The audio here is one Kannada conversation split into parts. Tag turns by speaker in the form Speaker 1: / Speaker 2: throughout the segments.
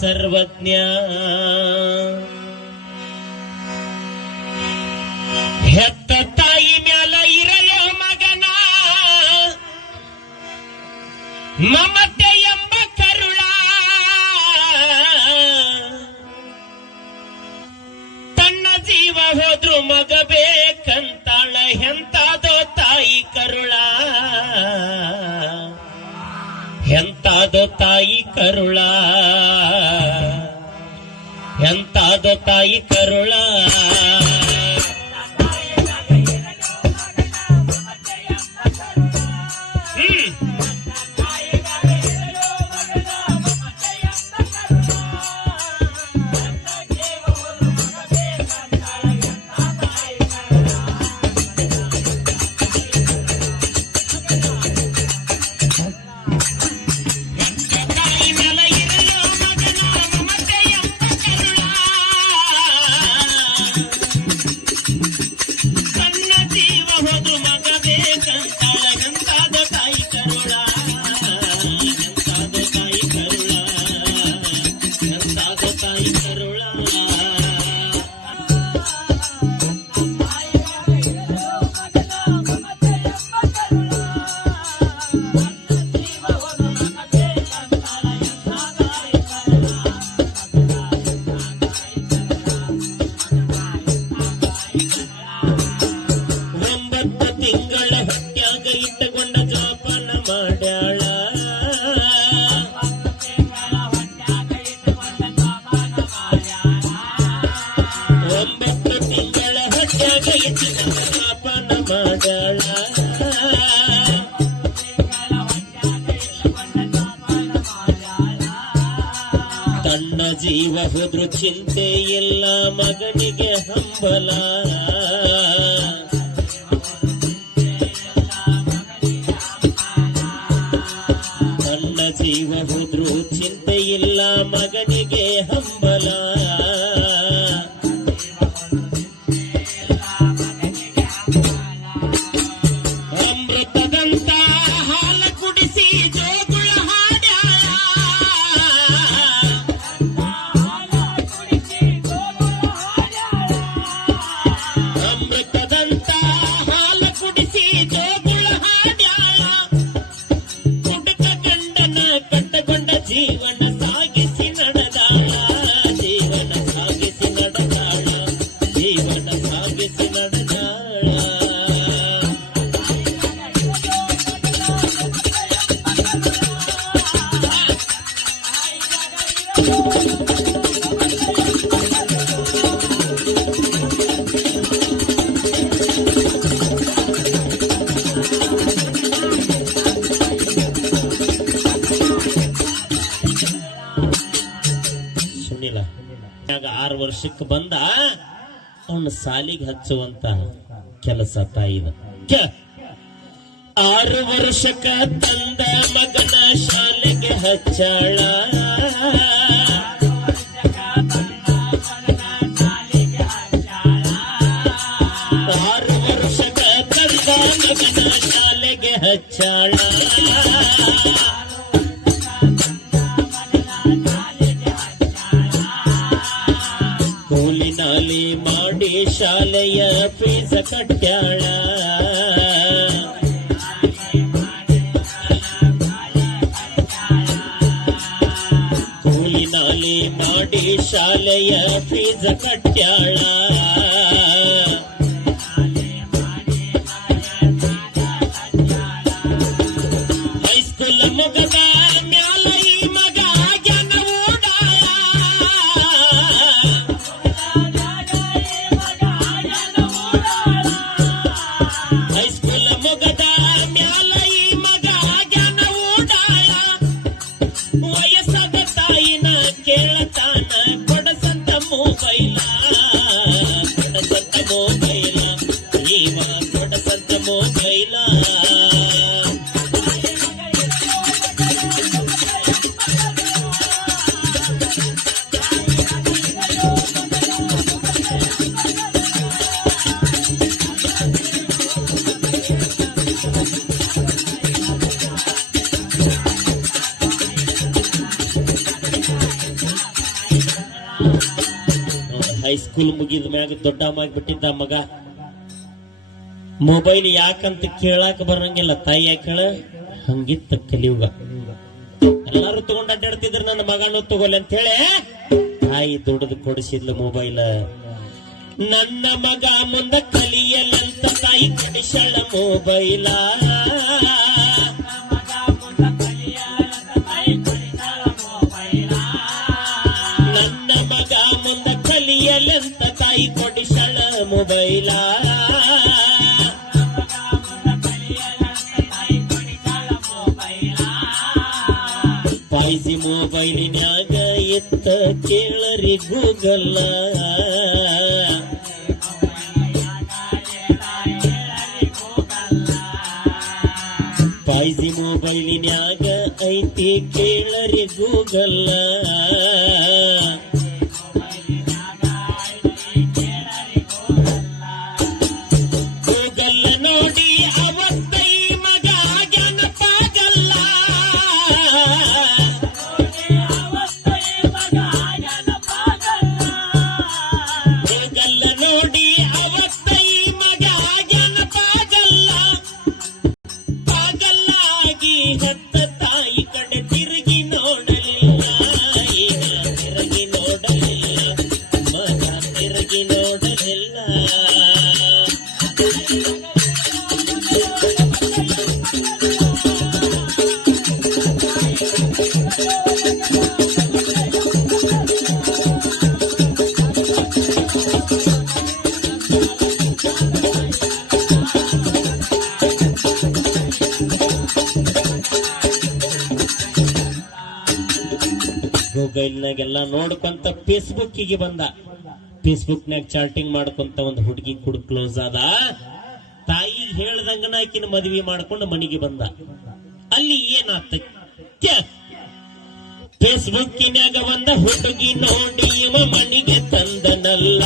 Speaker 1: ಸರ್ವಜ್ಞ. ಹೆತ್ತ ತಾಯಿ ಮ್ಯಾಲ ಇರಲೋ ಮಗನ. ಮಮತೆ ಎಂತಾದೋ ತಾಯಿ ಕರುಳ? ಎಂತಾದ ತಾಯಿ ಕರುಳ? ಹೋದ್ರು ಚಿಂತೆ ಎಲ್ಲ ಮಗನಿಗೆ ಹಂಬಲ. ತನ್ನ ಜೀವ ಹೋದ್ರು ಚಿಂತೆ ಇಲ್ಲ ಮಗನಿಗೆ ಹಂಬಲ. ಆರು ವರ್ಷಕ್ಕೆ ಬಂದ ಅವನ ಸಾಲಿಗೆ ಹಚ್ಚುವಂತ ಕೆಲಸ ತಾಯಿದ. ಆರು ವರ್ಷಕ್ಕ ತಂದ ಮಗನ ಶಾಲೆಗೆ ಹಚ್ಚಾಳ. ಆರು ವರ್ಷಕ್ಕ ತಂದ ಮಗನ ಶಾಲೆಗೆ ಹಚ್ಚಾಳ. ಫೀಸ ಕಟ್ಟ್ಯಾಳ ಕೂಲಿನಾಲಿ ಮಾಡಿ ಶಾಲೆಯ ಫೀಸ ಕಟ್ಟ್ಯಾಳ సత్యమో కైలా నీవా సత్యమో కైలా ಹೈಸ್ಕೂಲ್ ಮುಗಿದ ಮ್ಯಾಗ ದೊಡ್ಡ ಬಿಟ್ಟಿದ್ದ ಮಗ. ಮೊಬೈಲ್ ಯಾಕಂತ ಕೇಳಾಕ ಬರಂಗಿಲ್ಲ, ತಾಯಿ ಯಾಕೆ ಹೇಳ? ಹಂಗಿತ್ತ ಕಲಿಯುಗ. ಎಲ್ಲಾರು ತಗೊಂಡ್ ಅಡ್ಡಾಡ್ತಿದ್ರ, ನನ್ನ ಮಗನೂ ತಗೋಲಿ ಅಂತ ಹೇಳಿ ತಾಯಿ ದುಡ್ದು ಕೊಡಿಸಿದ್ಲು ಮೊಬೈಲ್ ನನ್ನ ಮಗ ಮುಂದ ಕಲಿಯಲಂತ ತಾಯಿ ಕೊಡಿಸಳ ಮೊಬೈಲ ಗೂಗಲ್ಲ ಪಾಯ್ಸಿ ಮೊಬೈಲಿನ್ಯಾಗ ಐತಿ ಕೇಳರಿ ಗೂಗಲ್ಲ ಗೂಗಲ್ಲ ಗೂಗಲ್ನಾಗೆಲ್ಲ ನೋಡ್ಕೊಂತ ಫೇಸ್ಬುಕ್ಕಿಗೆ ಬಂದ. ಫೇಸ್ಬುಕ್ನಾಗ ಚಾಟಿಂಗ್ ಮಾಡ್ಕೊಂತ ಒಂದು ಹುಡುಗಿ ಕೂಡ ಕ್ಲೋಸ್ ಆದ. ತಾಯಿ ಹೇಳ್ದಂಗನ ಆಕಿನ ಮದ್ವಿ ಮಾಡ್ಕೊಂಡು ಮನೆಗೆ ಬಂದ. ಅಲ್ಲಿ ಏನಾತ ಫೇಸ್ಬುಕ್ಕಿನ್ಯಾಗ ಬಂದ ಹುಡುಗಿ ನೋಡಿ ಮನೆಗೆ ತಂದನಲ್ಲ.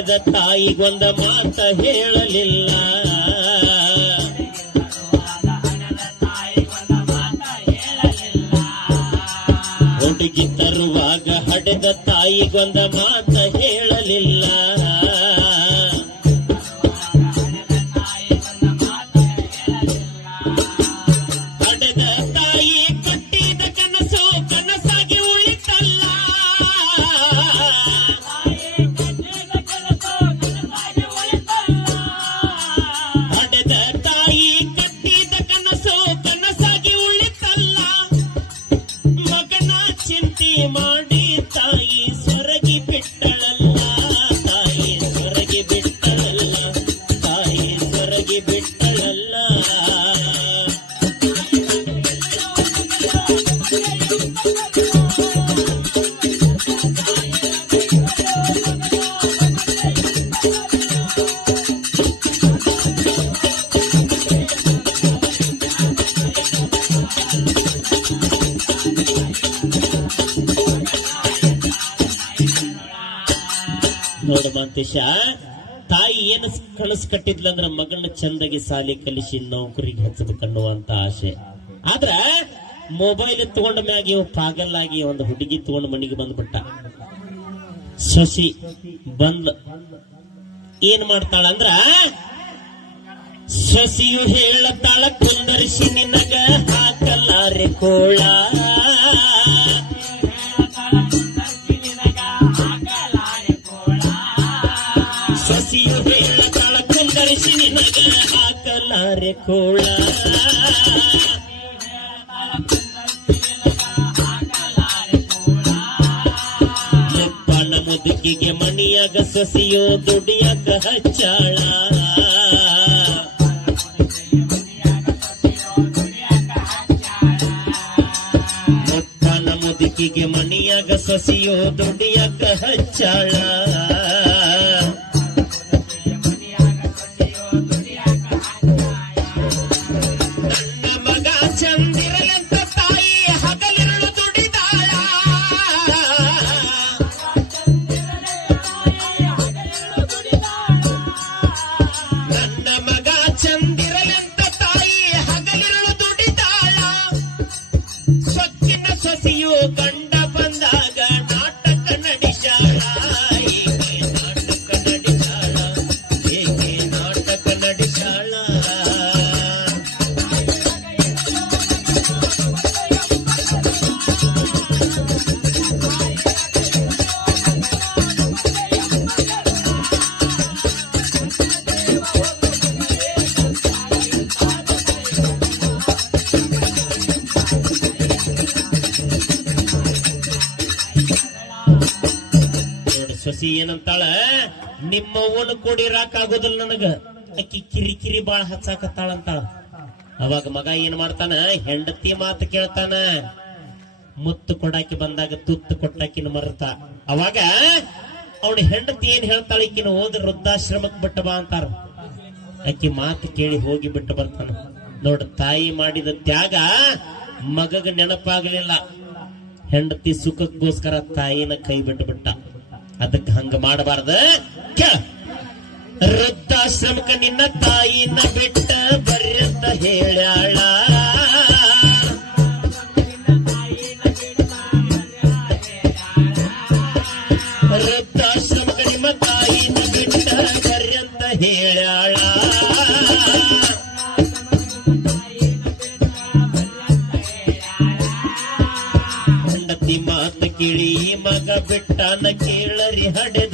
Speaker 1: ಹಡೆದ ತಾಯಿಗೊಂದ ಮಾತ ಹೇಳಲಿಲ್ಲ. ಹುಡುಗಿ ತರುವಾಗ ಹಡೆದ ತಾಯಿಗೊಂದ ಮಾತ ಹೇಳಲಿಲ್ಲ. ಮಾಂತೇಶ ತಾಯಿ ಏನ ಕನಸು ಕಟ್ಟಿದ್ಲಂದ್ರ ಮಗನ ಚಂದಾಗಿ ಸಾಲಿ ಕಲಿಸಿ ನೌಕರಿಗೆ ಹಚ್ಚಬೇಕನ್ನುವಂತ ಆಸೆ. ಆದ್ರ ಮೊಬೈಲ್ ತಗೊಂಡ ಮ್ಯಾಗ ಇವ್ ಪಾಗಲ್ಲಾಗಿ ಒಂದು ಹುಡುಗಿ ತಗೊಂಡ್ ಮನೆಗೆ ಬಂದ್ಬಿಟ್ಟ. ಶಶಿ ಬಂದ್ ಏನ್ ಮಾಡ್ತಾಳಂದ್ರ ಶಶಿಯು ಹೇಳತಾಳ ಕುಂದರಿಸಿ ನಿನಗ ಹಾಕಲಾರೆ ಕೋಳ. ಕುಂದರ್ಸಿ ನಿನಗ ಹಾಕಲಾರೆ ಕೋಳ ಮುಪ್ಪನ ಮುದುಕಿಗೆ ಮಣಿಯಾಗ ಸಸಿಯೋ ದುಡಿಯಾಕ ಹಚ್ಚಾಳ ಮುಪ್ಪನ ಮುದುಕಿಗೆ ಮಣಿಯಾಗ ಸಸಿಯೋ ದುಡಿಯಾಕ ಹಚ್ಚಾಳ ಸೊಸಿ ಏನಂತಾಳ ನಿಮ್ಮವ್ವನ ಕೂಡಿ ಆಗೋದಿಲ್ಲ ನನಗ. ಅಕ್ಕಿ ಕಿರಿ ಕಿರಿ ಬಾಳ ಹಚ್ಚಾಕತ್ತಾಳ ಅಂತಾಳ. ಅವಾಗ ಮಗ ಏನ್ ಮಾಡ್ತಾನ? ಹೆಂಡತಿ ಮಾತು ಕೇಳ್ತಾನ. ಮುತ್ತು ಕೊಡಾಕಿ ಬಂದಾಗ ತುತ್ತು ಕೊಟ್ಟಾಕಿನ ಮರತ. ಅವಾಗ ಅವನ ಹೆಂಡತಿ ಏನ್ ಹೇಳ್ತಾಳ? ಈಕಿನ ಹೋದ ವೃದ್ಧಾಶ್ರಮಕ್ ಬಿಟ್ಟ ಬಾ ಅಂತಾರ. ಅಕ್ಕಿ ಮಾತು ಕೇಳಿ ಹೋಗಿ ಬಿಟ್ಟು ಬರ್ತಾನ. ನೋಡ ತಾಯಿ ಮಾಡಿದ ತ್ಯಾಗ ಮಗಗ ನೆನಪಾಗಲಿಲ್ಲ. ಹೆಂಡತಿ ಸುಖಕ್ಕೋಸ್ಕರ ತಾಯಿನ ಕೈ ಬಿಟ್ಟು ಬಿಟ್ಟ ಅದಕ್ಕೆ ಹಂಗ ಮಾಡಬಾರ್ದ? ವೃದ್ಧಾಶ್ರಮಕ್ಕೆ ನಿನ್ನ ತಾಯಿನ ಬಿಟ್ಟ ಬರ್ರಿ ಅಂತ ಬಿಟ್ಟನ ಕೇಳರಿ ಹಡೆದವಳ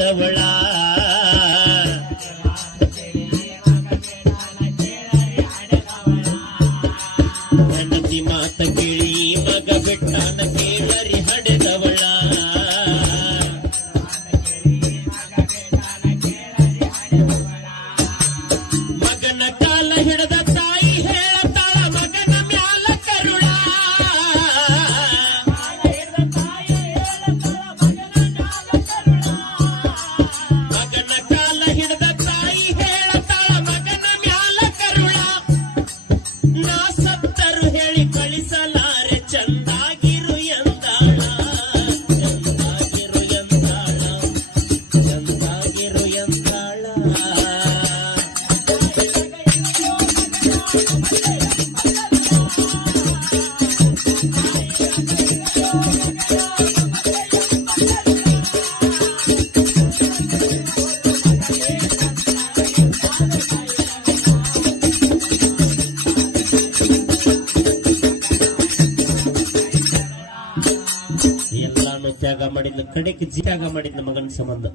Speaker 1: ಕಡೆಗೆ ಜೀತಾಗ ಮಾಡಿದ ಮಾಡಿದ್ನ ಮಗನ ಸಂಬಂಧ.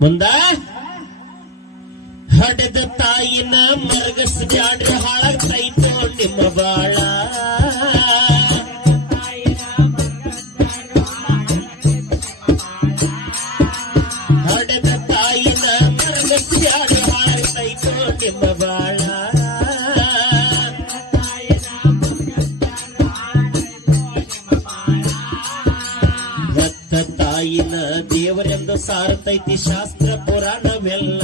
Speaker 1: ಮುಂದ? ಹಡೆದ ತಾಯಿನ ಮರಗಸ್ ಜಾಡ್ರಿ ಹಾಳಾಗ್ತೈತೋ ನಿಮ್ಮ ಬಾಳ ಸಾರತೈತಿ ಶಾಸ್ತ್ರ ಪುರಾಣವೆಲ್ಲ.